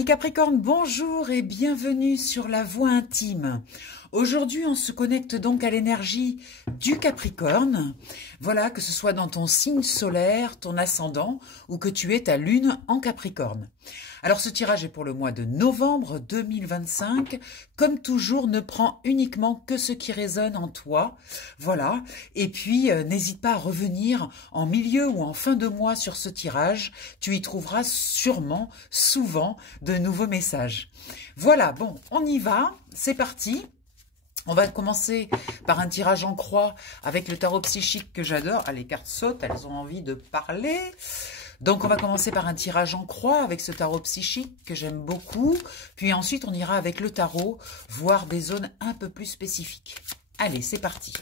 Amis Capricorne, bonjour et bienvenue sur la voie intime. Aujourd'hui, on se connecte donc à l'énergie du Capricorne. Voilà, que ce soit dans ton signe solaire, ton ascendant ou que tu aies ta lune en Capricorne. Alors, ce tirage est pour le mois de novembre 2025. Comme toujours, ne prends uniquement que ce qui résonne en toi. Voilà. Et puis, n'hésite pas à revenir en milieu ou en fin de mois sur ce tirage. Tu y trouveras sûrement, souvent, de nouveaux messages. Voilà, bon, on y va. C'est parti. On va commencer par un tirage en croix avec le tarot psychique que j'adore. Ah, les cartes sautent, elles ont envie de parler. Donc, on va commencer par un tirage en croix avec ce tarot psychique que j'aime beaucoup. Puis ensuite, on ira avec le tarot, voir des zones un peu plus spécifiques. Allez, c'est parti.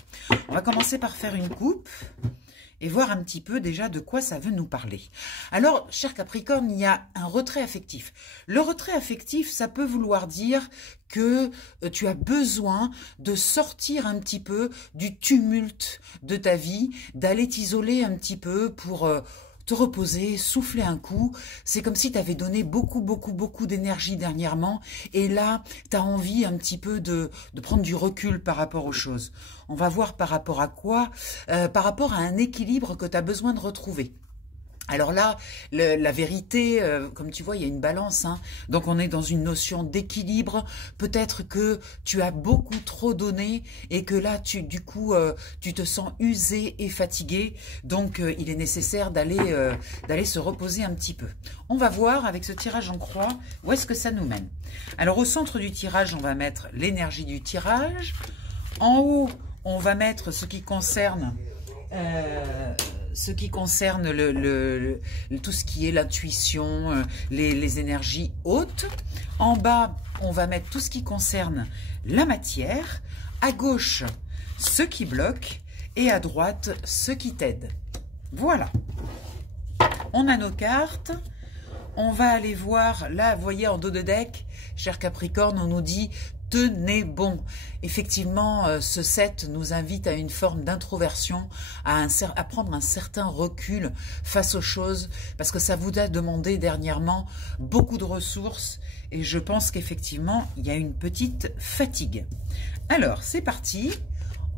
On va commencer par faire une coupe et voir un petit peu déjà de quoi ça veut nous parler. Alors, cher Capricorne, il y a un retrait affectif. Le retrait affectif, ça peut vouloir dire que tu as besoin de sortir un petit peu du tumulte de ta vie, d'aller t'isoler un petit peu pour te reposer, souffler un coup. C'est comme si tu avais donné beaucoup d'énergie dernièrement et là, tu as envie un petit peu de prendre du recul par rapport aux choses. On va voir par rapport à quoi, par rapport à un équilibre que tu as besoin de retrouver. Alors là, la vérité, comme tu vois, il y a une balance, hein. Donc on est dans une notion d'équilibre. Peut-être que tu as beaucoup trop donné et que là, du coup, tu te sens usé et fatigué. Donc il est nécessaire d'aller se reposer un petit peu. On va voir avec ce tirage en croix où est-ce que ça nous mène. Alors au centre du tirage, on va mettre l'énergie du tirage. En haut, on va mettre ce qui concerne tout ce qui est l'intuition, les énergies hautes. En bas, on va mettre tout ce qui concerne la matière. À gauche, ce qui bloque. Et à droite, ce qui t'aide. Voilà. On a nos cartes. On va aller voir, là, vous voyez, en dos de deck, cher Capricorne, on nous dit « tenez bon ». Effectivement, ce 7 nous invite à une forme d'introversion, à prendre un certain recul face aux choses, parce que ça vous a demandé dernièrement beaucoup de ressources, et je pense qu'effectivement, il y a une petite fatigue. Alors, c'est parti.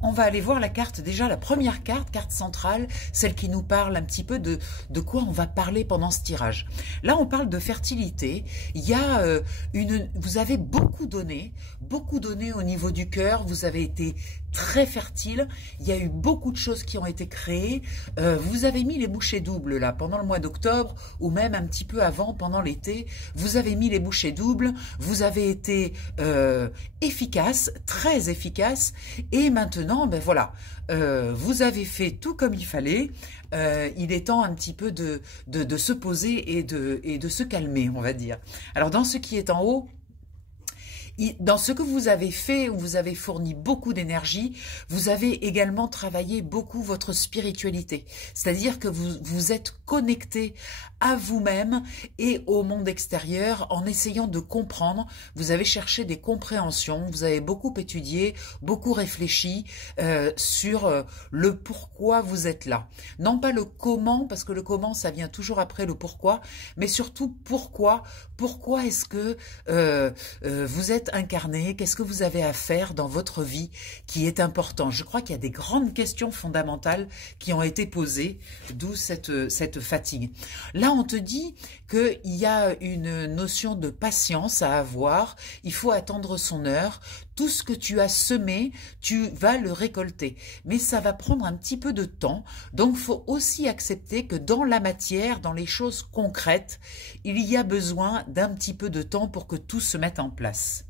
On va aller voir la carte, déjà la première carte, carte centrale, celle qui nous parle un petit peu de quoi on va parler pendant ce tirage. Là, on parle de fertilité. Il y a vous avez beaucoup donné au niveau du cœur, vous avez été très fertile, il y a eu beaucoup de choses qui ont été créées, vous avez mis les bouchées doubles là, pendant le mois d'octobre, ou même un petit peu avant, pendant l'été, vous avez mis les bouchées doubles, vous avez été efficace, très efficace, et maintenant, ben voilà, vous avez fait tout comme il fallait. Il est temps un petit peu de se poser et de se calmer, on va dire. Alors, dans ce qui est en haut, dans ce que vous avez fait, où vous avez fourni beaucoup d'énergie, vous avez également travaillé beaucoup votre spiritualité. C'est-à-dire que vous êtes connecté à vous-même et au monde extérieur en essayant de comprendre. Vous avez cherché des compréhensions, vous avez beaucoup étudié, beaucoup réfléchi sur le pourquoi vous êtes là. Non pas le comment, parce que le comment, ça vient toujours après le pourquoi, mais surtout pourquoi. Pourquoi est-ce que vous êtes incarné, qu'est-ce que vous avez à faire dans votre vie qui est important. Je crois qu'il y a des grandes questions fondamentales qui ont été posées, d'où cette fatigue. Là, on te dit qu'il y a une notion de patience à avoir, il faut attendre son heure. Tout ce que tu as semé, tu vas le récolter. Mais ça va prendre un petit peu de temps. Donc, il faut aussi accepter que dans la matière, dans les choses concrètes, il y a besoin d'un petit peu de temps pour que tout se mette en place.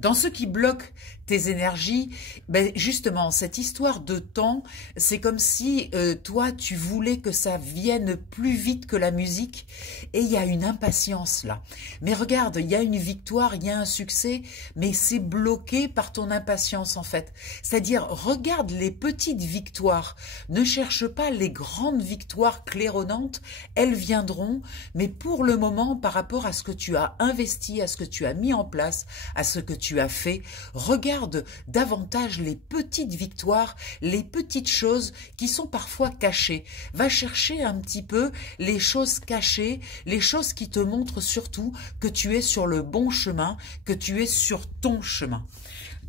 Dans ce qui bloque tes énergies, ben justement, cette histoire de temps, c'est comme si toi, tu voulais que ça vienne plus vite que la musique et il y a une impatience là. Mais regarde, il y a une victoire, il y a un succès, mais c'est bloqué par ton impatience en fait. C'est-à-dire, regarde les petites victoires, ne cherche pas les grandes victoires claironantes, elles viendront, mais pour le moment, par rapport à ce que tu as investi, à ce que tu as mis en place, à ce que tu as fait. Regarde davantage les petites victoires, les petites choses qui sont parfois cachées. Va chercher un petit peu les choses cachées, les choses qui te montrent surtout que tu es sur le bon chemin, que tu es sur ton chemin.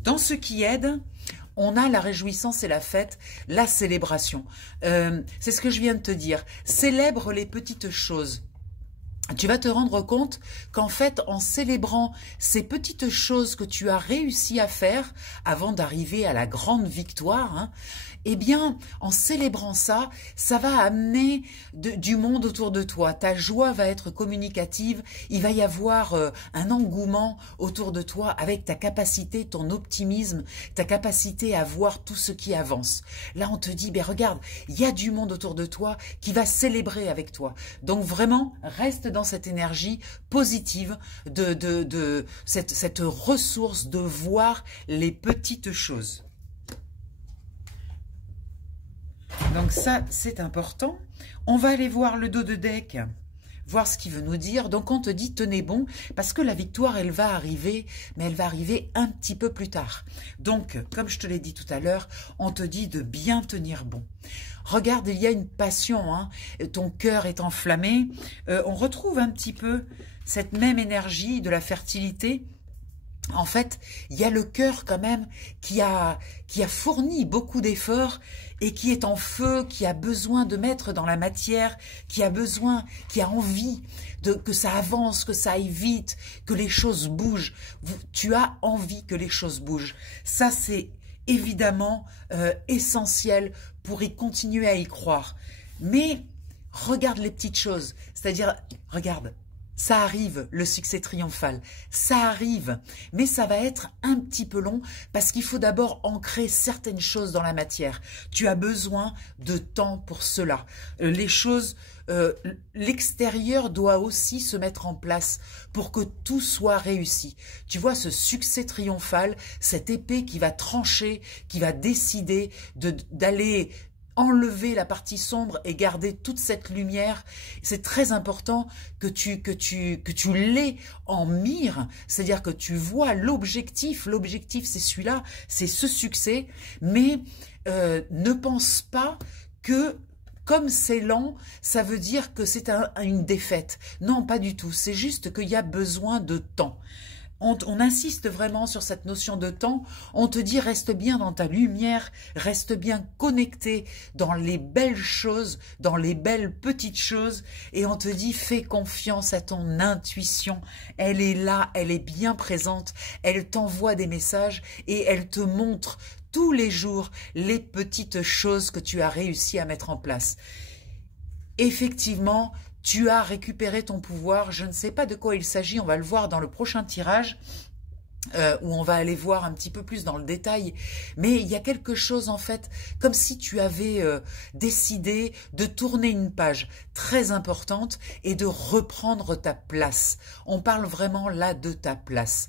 Dans ce qui aide, on a la réjouissance et la fête, la célébration. C'est ce que je viens de te dire. Célèbre les petites choses. Tu vas te rendre compte qu'en fait, en célébrant ces petites choses que tu as réussi à faire avant d'arriver à la grande victoire, hein, eh bien, en célébrant ça, ça va amener du monde autour de toi. Ta joie va être communicative, il va y avoir un engouement autour de toi avec ta capacité, ton optimisme, ta capacité à voir tout ce qui avance. Là, on te dit, ben regarde, il y a du monde autour de toi qui va célébrer avec toi. Donc vraiment, reste dans cette énergie positive de cette ressource de voir les petites choses. Donc ça, c'est important. On va aller voir le dos de deck, voir ce qu'il veut nous dire. Donc on te dit, tenez bon, parce que la victoire, elle va arriver, mais elle va arriver un petit peu plus tard. Donc, comme je te l'ai dit tout à l'heure, on te dit de bien tenir bon. Regarde, il y a une passion, hein, ton cœur est enflammé. On retrouve un petit peu cette même énergie de la fertilité. En fait, il y a le cœur quand même qui a fourni beaucoup d'efforts et qui est en feu, qui a besoin de mettre dans la matière, qui a envie que ça avance, que ça aille vite, que les choses bougent. Tu as envie que les choses bougent. Ça, c'est évidemment essentiel pour y continuer à y croire. Mais regarde les petites choses, c'est-à-dire, regarde, ça arrive, le succès triomphal, ça arrive, mais ça va être un petit peu long parce qu'il faut d'abord ancrer certaines choses dans la matière. Tu as besoin de temps pour cela. Les choses, l'extérieur doit aussi se mettre en place pour que tout soit réussi. Tu vois, ce succès triomphal, cette épée qui va trancher, qui va décider d'aller enlever la partie sombre et garder toute cette lumière, c'est très important que tu l'aies en mire, c'est-à-dire que tu vois l'objectif c'est celui-là, c'est ce succès, mais ne pense pas que comme c'est lent, ça veut dire que c'est une défaite. Non, pas du tout, c'est juste qu'il y a besoin de temps. On insiste vraiment sur cette notion de temps, on te dit reste bien dans ta lumière, reste bien connecté dans les belles choses, dans les belles petites choses, et on te dit fais confiance à ton intuition, elle est là, elle est bien présente, elle t'envoie des messages et elle te montre tous les jours les petites choses que tu as réussi à mettre en place. Effectivement, tu as récupéré ton pouvoir, je ne sais pas de quoi il s'agit, on va le voir dans le prochain tirage, où on va aller voir un petit peu plus dans le détail, mais il y a quelque chose en fait, comme si tu avais décidé de tourner une page très importante et de reprendre ta place. On parle vraiment là de ta place.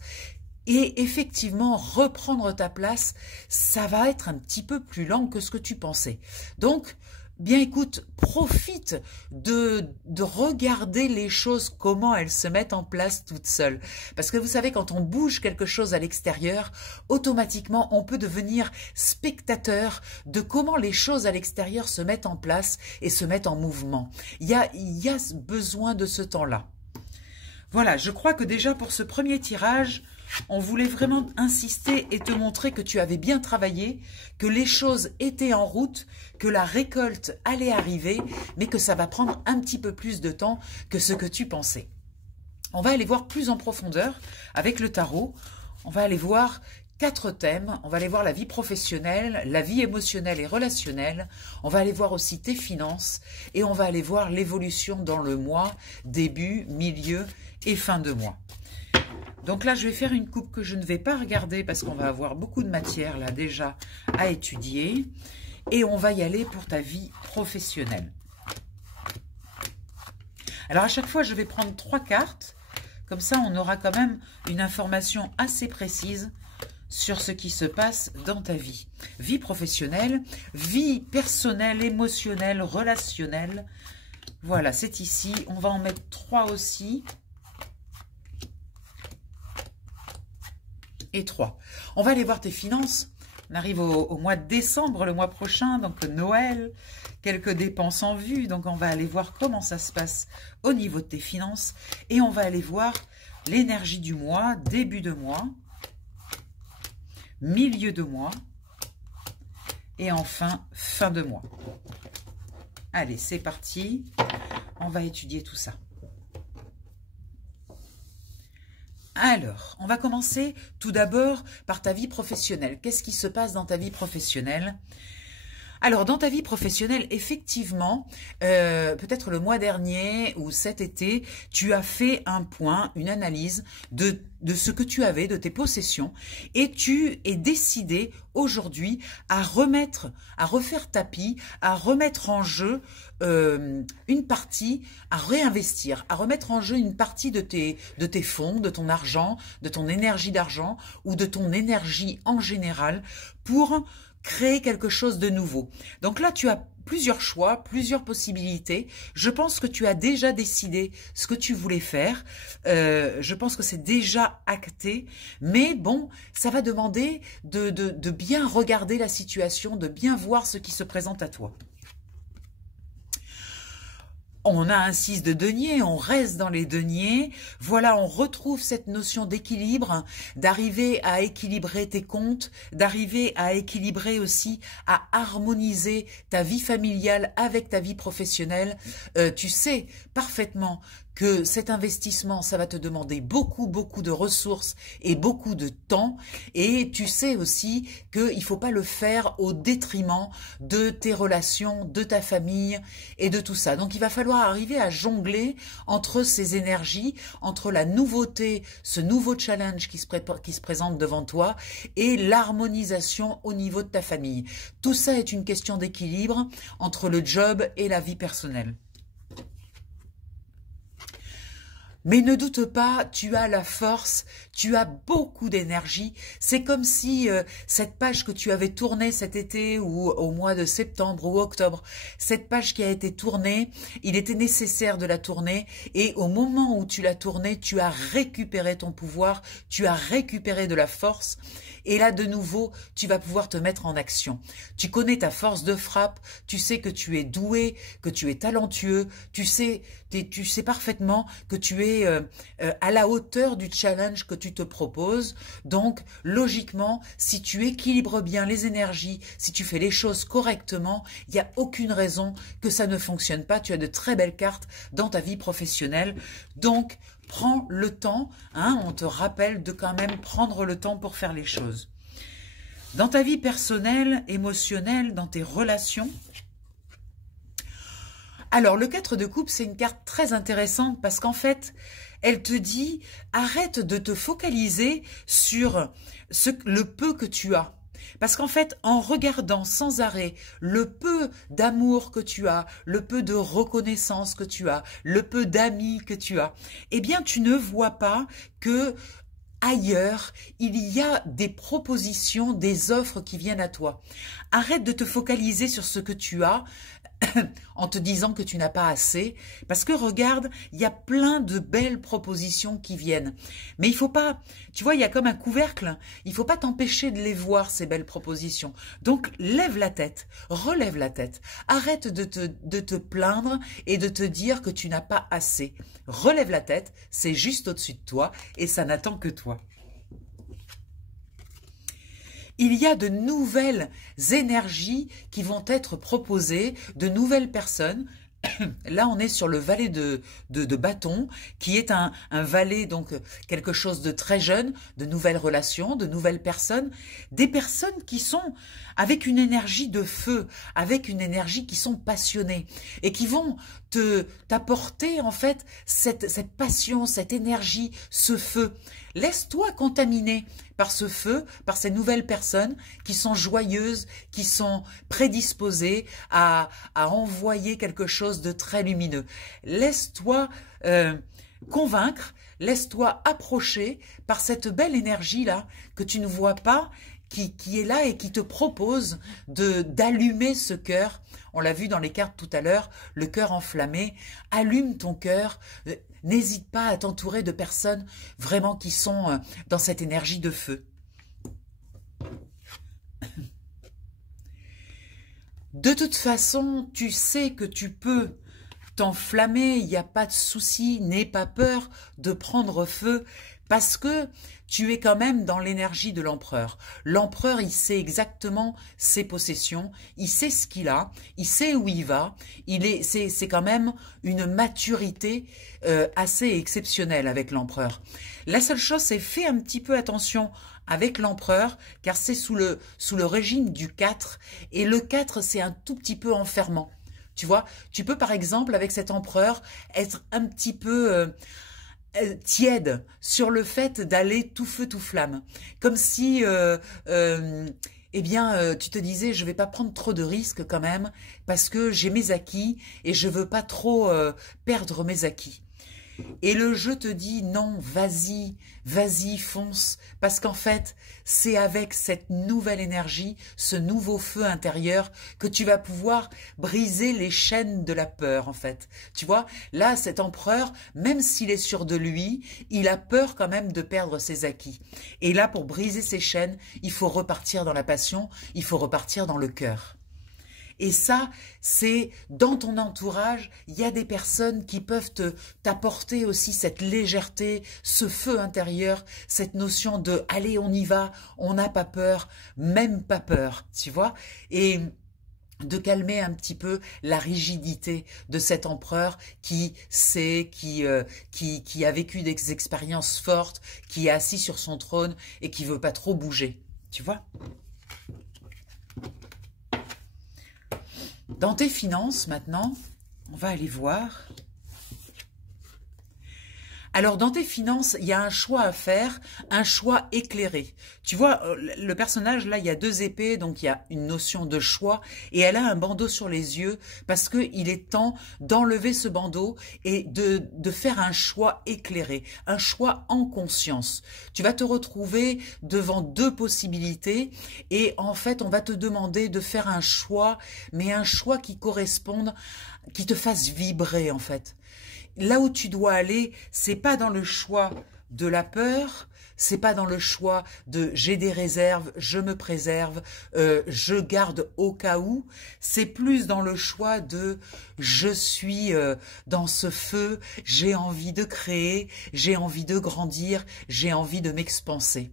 Et effectivement, reprendre ta place, ça va être un petit peu plus lent que ce que tu pensais. Donc, bien écoute, profite de regarder les choses, comment elles se mettent en place toutes seules. Parce que vous savez, quand on bouge quelque chose à l'extérieur, automatiquement, on peut devenir spectateur de comment les choses à l'extérieur se mettent en place et se mettent en mouvement. Il y a besoin de ce temps-là. Voilà, je crois que déjà pour ce premier tirage, on voulait vraiment insister et te montrer que tu avais bien travaillé, que les choses étaient en route, que la récolte allait arriver, mais que ça va prendre un petit peu plus de temps que ce que tu pensais. On va aller voir plus en profondeur avec le tarot. On va aller voir 4 thèmes. On va aller voir la vie professionnelle, la vie émotionnelle et relationnelle. On va aller voir aussi tes finances et on va aller voir l'évolution dans le mois, début, milieu et fin de mois. Donc là, je vais faire une coupe que je ne vais pas regarder parce qu'on va avoir beaucoup de matière là déjà à étudier. Et on va y aller pour ta vie professionnelle. Alors à chaque fois, je vais prendre 3 cartes. Comme ça, on aura quand même une information assez précise sur ce qui se passe dans ta vie. Vie professionnelle, vie personnelle, émotionnelle, relationnelle. Voilà, c'est ici. On va en mettre 3 aussi. et 3. On va aller voir tes finances. On arrive au mois de décembre, le mois prochain, donc Noël, quelques dépenses en vue. Donc on va aller voir comment ça se passe au niveau de tes finances. Et on va aller voir l'énergie du mois, début de mois, milieu de mois et enfin fin de mois. Allez, c'est parti. On va étudier tout ça. Alors, on va commencer tout d'abord par ta vie professionnelle. Qu'est-ce qui se passe dans ta vie professionnelle? Alors, dans ta vie professionnelle, effectivement, peut-être le mois dernier ou cet été, tu as fait un point, une analyse de ce que tu avais, de tes possessions, et tu es décidé aujourd'hui à refaire tapis, à remettre en jeu une partie, à réinvestir, à remettre en jeu une partie de tes fonds, de ton argent, de ton énergie d'argent ou de ton énergie en général pour créer quelque chose de nouveau. Donc là, tu as plusieurs choix, plusieurs possibilités. Je pense que tu as déjà décidé ce que tu voulais faire. Je pense que c'est déjà acté. Mais bon, ça va demander de bien regarder la situation, de bien voir ce qui se présente à toi. On a un 6 de denier, on reste dans les deniers. Voilà, on retrouve cette notion d'équilibre, d'arriver à équilibrer tes comptes, d'arriver à équilibrer aussi, à harmoniser ta vie familiale avec ta vie professionnelle. Tu sais parfaitement que cet investissement, ça va te demander beaucoup de ressources et beaucoup de temps. Et tu sais aussi qu'il ne faut pas le faire au détriment de tes relations, de ta famille et de tout ça. Donc, il va falloir arriver à jongler entre ces énergies, entre la nouveauté, ce nouveau challenge qui se présente devant toi et l'harmonisation au niveau de ta famille. Tout ça est une question d'équilibre entre le job et la vie personnelle. Mais ne doute pas, tu as la force, tu as beaucoup d'énergie. C'est comme si cette page que tu avais tournée cet été ou au mois de septembre ou octobre, cette page qui a été tournée, il était nécessaire de la tourner et au moment où tu l'as tournée, tu as récupéré ton pouvoir, tu as récupéré de la force et là de nouveau, tu vas pouvoir te mettre en action. Tu connais ta force de frappe, tu sais que tu es doué, que tu es talentueux, tu sais parfaitement que tu es à la hauteur du challenge que tu te proposes. Donc, logiquement, si tu équilibres bien les énergies, si tu fais les choses correctement, il n'y a aucune raison que ça ne fonctionne pas. Tu as de très belles cartes dans ta vie professionnelle. Donc, prends le temps, hein, on te rappelle de quand même prendre le temps pour faire les choses. Dans ta vie personnelle, émotionnelle, dans tes relations, alors, le 4 de coupe, c'est une carte très intéressante parce qu'en fait, elle te dit, arrête de te focaliser sur le peu que tu as. Parce qu'en fait, en regardant sans arrêt le peu d'amour que tu as, le peu de reconnaissance que tu as, le peu d'amis que tu as, eh bien, tu ne vois pas que ailleurs, il y a des propositions, des offres qui viennent à toi. Arrête de te focaliser sur ce que tu as en te disant que tu n'as pas assez, parce que regarde, il y a plein de belles propositions qui viennent. Mais il faut pas, tu vois, il y a comme un couvercle, il faut pas t'empêcher de les voir, ces belles propositions. Donc, lève la tête, relève la tête, arrête de te plaindre et de te dire que tu n'as pas assez. Relève la tête, c'est juste au-dessus de toi et ça n'attend que toi. Il y a de nouvelles énergies qui vont être proposées, de nouvelles personnes. Là, on est sur le valet de bâton, qui est un valet, donc quelque chose de très jeune, de nouvelles relations, de nouvelles personnes, des personnes qui sont avec une énergie de feu, avec une énergie qui sont passionnées et qui vont t'apporter en fait cette passion, cette énergie, ce feu. Laisse-toi contaminer par ce feu, par ces nouvelles personnes qui sont joyeuses, qui sont prédisposées à envoyer quelque chose de très lumineux. Laisse-toi convaincre, laisse-toi approcher par cette belle énergie-là que tu ne vois pas, qui est là et qui te propose d'allumer ce cœur. On l'a vu dans les cartes tout à l'heure, le cœur enflammé. Allume ton cœur. N'hésite pas à t'entourer de personnes vraiment qui sont dans cette énergie de feu. De toute façon, tu sais que tu peux t'enflammer, il n'y a pas de souci, n'aie pas peur de prendre feu, parce que tu es quand même dans l'énergie de l'empereur. L'empereur, il sait exactement ses possessions, il sait ce qu'il a, il sait où il va, c'est quand même une maturité assez exceptionnelle avec l'empereur. La seule chose, c'est fais un petit peu attention avec l'empereur, car c'est sous le régime du 4, et le 4, c'est un tout petit peu enfermant. Tu vois, tu peux par exemple, avec cet empereur, être un petit peu tiède sur le fait d'aller tout feu, tout flamme. Comme si, eh bien, tu te disais, je vais pas prendre trop de risques quand même, parce que j'ai mes acquis et je veux pas trop perdre mes acquis. Et le jeu te dit non, vas-y, vas-y, fonce, parce qu'en fait, c'est avec cette nouvelle énergie, ce nouveau feu intérieur, que tu vas pouvoir briser les chaînes de la peur, en fait. Tu vois, là, cet empereur, même s'il est sûr de lui, il a peur quand même de perdre ses acquis. Et là, pour briser ces chaînes, il faut repartir dans la passion, il faut repartir dans le cœur. Et ça, c'est dans ton entourage, il y a des personnes qui peuvent t'apporter aussi cette légèreté, ce feu intérieur, cette notion de « allez, on y va, on n'a pas peur, même pas peur », tu vois, et de calmer un petit peu la rigidité de cet empereur qui sait, qui a vécu des expériences fortes, qui est assis sur son trône et qui veut pas trop bouger, tu vois. Dans tes finances, maintenant, on va aller voir. Alors, dans tes finances, il y a un choix à faire, un choix éclairé. Tu vois, le personnage, là, il y a 2 épées, donc il y a une notion de choix, et elle a un bandeau sur les yeux, parce qu'il est temps d'enlever ce bandeau et de faire un choix éclairé, un choix en conscience. Tu vas te retrouver devant 2 possibilités, et en fait, on va te demander de faire un choix, mais un choix qui corresponde, qui te fasse vibrer, en fait. Là où tu dois aller, c'est pas dans le choix de la peur, c'est pas dans le choix de j'ai des réserves, je me préserve, je garde au cas où, c'est plus dans le choix de je suis dans ce feu, j'ai envie de créer, j'ai envie de grandir, j'ai envie de m'expanser.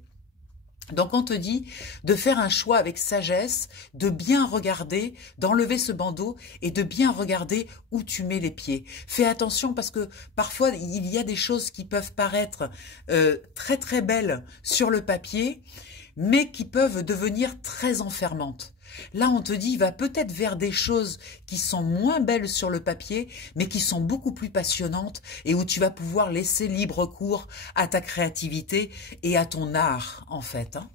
Donc on te dit de faire un choix avec sagesse, de bien regarder, d'enlever ce bandeau et de bien regarder où tu mets les pieds. Fais attention parce que parfois il y a des choses qui peuvent paraître très très belles sur le papier, mais qui peuvent devenir très enfermantes. Là, on te dit, va peut-être vers des choses qui sont moins belles sur le papier, mais qui sont beaucoup plus passionnantes et où tu vas pouvoir laisser libre cours à ta créativité et à ton art, en fait. Hein.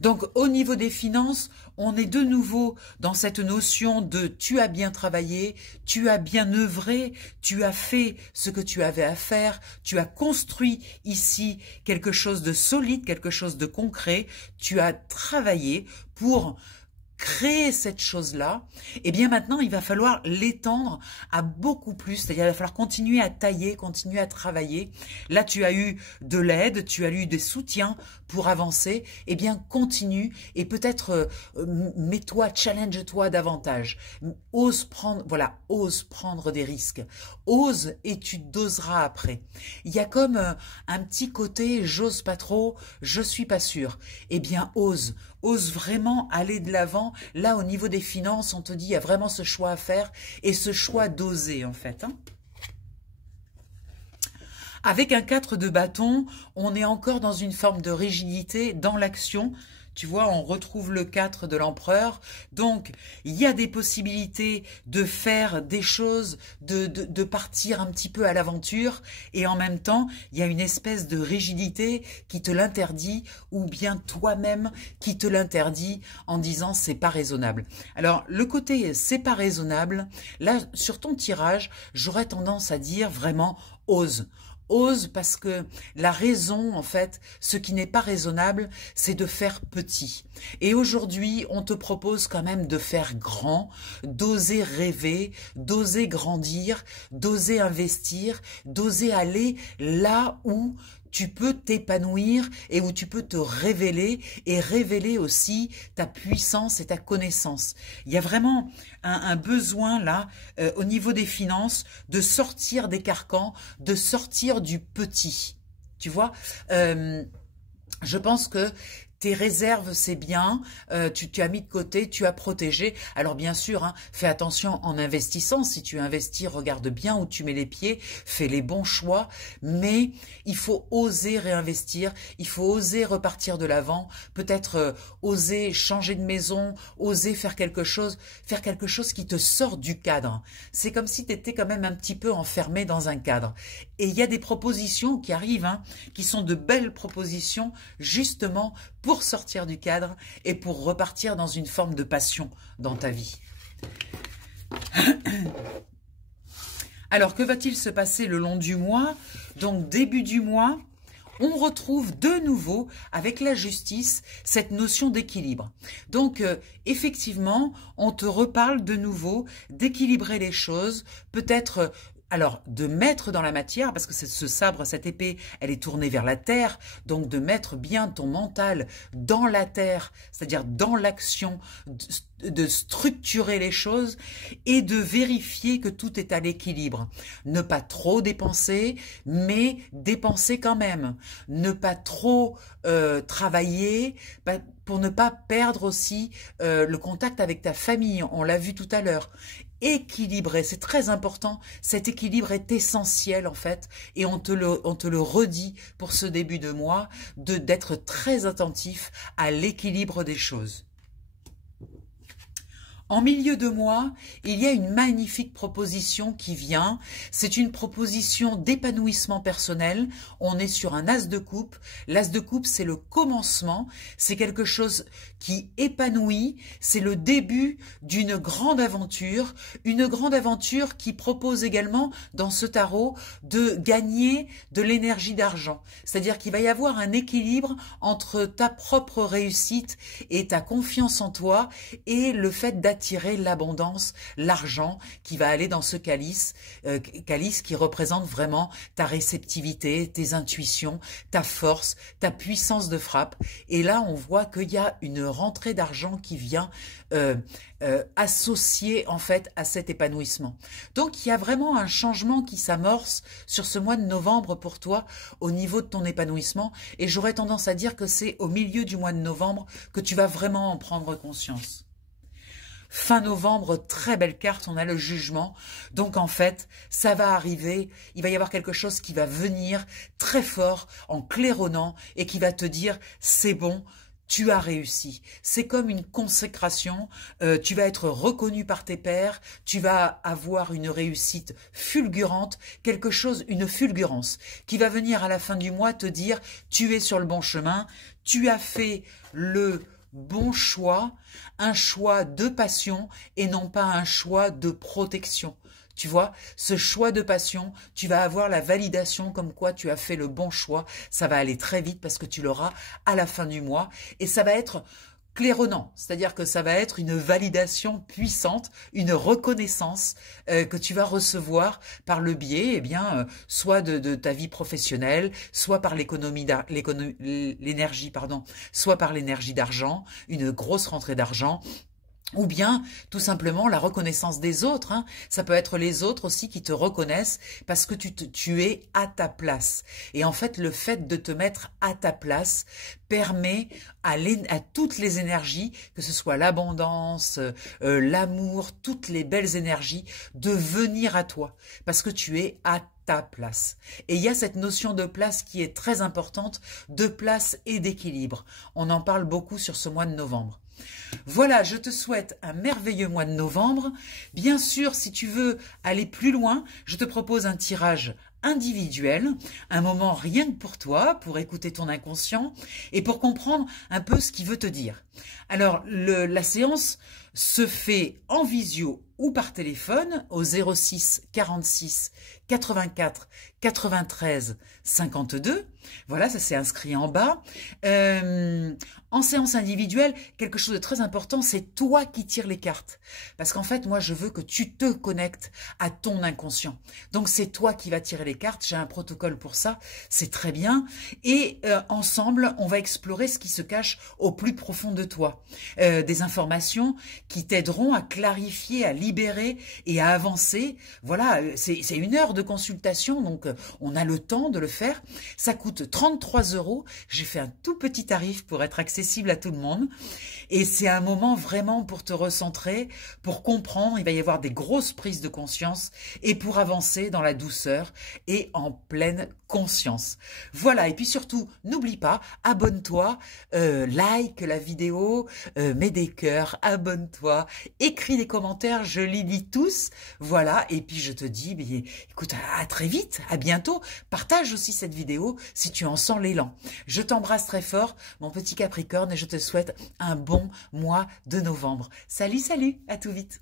Donc, au niveau des finances, on est de nouveau dans cette notion de tu as bien travaillé, tu as bien œuvré, tu as fait ce que tu avais à faire, tu as construit ici quelque chose de solide, quelque chose de concret, tu as travaillé pour créer cette chose-là, et bien maintenant, il va falloir l'étendre à beaucoup plus, c'est-à-dire il va falloir continuer à tailler, continuer à travailler. Là, tu as eu de l'aide, tu as eu des soutiens pour avancer, et bien continue, et peut-être mets-toi, challenge-toi davantage. Ose prendre, voilà, ose prendre des risques. Ose et tu doseras après. Il y a comme un petit côté, j'ose pas trop, je suis pas sûr. Eh bien, ose vraiment aller de l'avant. Là, au niveau des finances, on te dit, il y a vraiment ce choix à faire et ce choix d'oser, en fait. Hein. Avec un 4 de bâton, on est encore dans une forme de rigidité dans l'action. Tu vois, on retrouve le 4 de l'empereur. Donc, il y a des possibilités de faire des choses, de partir un petit peu à l'aventure. Et en même temps, il y a une espèce de rigidité qui te l'interdit ou bien toi-même qui te l'interdit en disant c'est pas raisonnable. Alors, le côté c'est pas raisonnable, là, sur ton tirage, j'aurais tendance à dire vraiment ose. Ose parce que la raison, en fait, ce qui n'est pas raisonnable, c'est de faire petit. Et aujourd'hui, on te propose quand même de faire grand, d'oser rêver, d'oser grandir, d'oser investir, d'oser aller là où tu peux t'épanouir et où tu peux te révéler et révéler aussi ta puissance et ta connaissance. Il y a vraiment un besoin là, au niveau des finances, de sortir des carcans, de sortir du petit. Tu vois, je pense que tes réserves, c'est bien, tu as mis de côté, tu as protégé. Alors bien sûr, hein, fais attention en investissant. Si tu investis, regarde bien où tu mets les pieds, fais les bons choix. Mais il faut oser réinvestir, il faut oser repartir de l'avant, peut-être oser changer de maison, oser faire quelque chose qui te sort du cadre. C'est comme si tu étais quand même un petit peu enfermé dans un cadre. Et il y a des propositions qui arrivent, hein, qui sont de belles propositions, justement pour sortir du cadre et pour repartir dans une forme de passion dans ta vie. Alors, que va-t-il se passer le long du mois? Donc, début du mois, on retrouve de nouveau, avec la justice, cette notion d'équilibre. Donc, effectivement, on te reparle de nouveau d'équilibrer les choses, peut-être... Alors, de mettre dans la matière, parce que ce sabre, cette épée, elle est tournée vers la terre, donc de mettre bien ton mental dans la terre, c'est-à-dire dans l'action, de structurer les choses et de vérifier que tout est à l'équilibre. Ne pas trop dépenser, mais dépenser quand même. Ne pas trop travailler, pour ne pas perdre aussi le contact avec ta famille, on l'a vu tout à l'heure. Équilibré, c'est très important, cet équilibre est essentiel en fait, et on te le redit pour ce début de mois, d'être très attentif à l'équilibre des choses. En milieu de mois, il y a une magnifique proposition qui vient. C'est une proposition d'épanouissement personnel. On est sur un as de coupe. L'as de coupe, c'est le commencement. C'est quelque chose qui épanouit. C'est le début d'une grande aventure. Une grande aventure qui propose également, dans ce tarot, de gagner de l'énergie d'argent. C'est-à-dire qu'il va y avoir un équilibre entre ta propre réussite et ta confiance en toi et le fait d'attirer l'abondance, l'argent qui va aller dans ce calice, calice qui représente vraiment ta réceptivité, tes intuitions, ta force, ta puissance de frappe. Et là, on voit qu'il y a une rentrée d'argent qui vient associée en fait à cet épanouissement. Donc, il y a vraiment un changement qui s'amorce sur ce mois de novembre pour toi au niveau de ton épanouissement. Et j'aurais tendance à dire que c'est au milieu du mois de novembre que tu vas vraiment en prendre conscience. Fin novembre, très belle carte, on a le jugement. Donc en fait, ça va arriver, il va y avoir quelque chose qui va venir très fort, en claironnant, et qui va te dire, c'est bon, tu as réussi. C'est comme une consécration, tu vas être reconnu par tes pairs, tu vas avoir une réussite fulgurante, quelque chose, une fulgurance, qui va venir à la fin du mois te dire, tu es sur le bon chemin, tu as fait le bon choix, un choix de passion et non pas un choix de protection. Tu vois, ce choix de passion, tu vas avoir la validation comme quoi tu as fait le bon choix. Ça va aller très vite parce que tu l'auras à la fin du mois et ça va être claironnant, c'est-à-dire que ça va être une validation puissante, une reconnaissance que tu vas recevoir par le biais, soit de ta vie professionnelle, soit par l'énergie, soit par l'énergie d'argent, une grosse rentrée d'argent. Ou bien, tout simplement, la reconnaissance des autres. Hein. Ça peut être les autres aussi qui te reconnaissent parce que tu es à ta place. Et en fait, le fait de te mettre à ta place permet à toutes les énergies, que ce soit l'abondance, l'amour, toutes les belles énergies, de venir à toi. Parce que tu es à ta place. Et il y a cette notion de place qui est très importante, de place et d'équilibre. On en parle beaucoup sur ce mois de novembre. Voilà, je te souhaite un merveilleux mois de novembre. Bien sûr, si tu veux aller plus loin, je te propose un tirage individuel, un moment rien que pour toi, pour écouter ton inconscient et pour comprendre un peu ce qu'il veut te dire. Alors, la séance se fait en visio ou par téléphone au 06 46 84 93 52. Voilà, ça s'est inscrit en bas. En séance individuelle, quelque chose de très important, c'est toi qui tires les cartes. Parce qu'en fait, moi, je veux que tu te connectes à ton inconscient. Donc, c'est toi qui vas tirer les cartes. J'ai un protocole pour ça. C'est très bien. Et ensemble, on va explorer ce qui se cache au plus profond de toi. Des informations qui t'aideront à clarifier, à libérer et à avancer. Voilà, c'est 1 heure de consultation, donc on a le temps de le faire. Ça coûte 33 €. J'ai fait un tout petit tarif pour être accessible à tout le monde. Et c'est un moment vraiment pour te recentrer, pour comprendre. Il va y avoir des grosses prises de conscience et pour avancer dans la douceur et en pleine conscience. Voilà. Et puis surtout, n'oublie pas, abonne-toi, like la vidéo, mets des cœurs, abonne-toi, écris des commentaires, je les lis tous. Voilà. Et puis je te dis, écoute, à très vite, à bientôt. Partage aussi cette vidéo si tu en sens l'élan. Je t'embrasse très fort, mon petit Capricorne, et je te souhaite un bon mois de novembre. Salut, salut, à tout vite.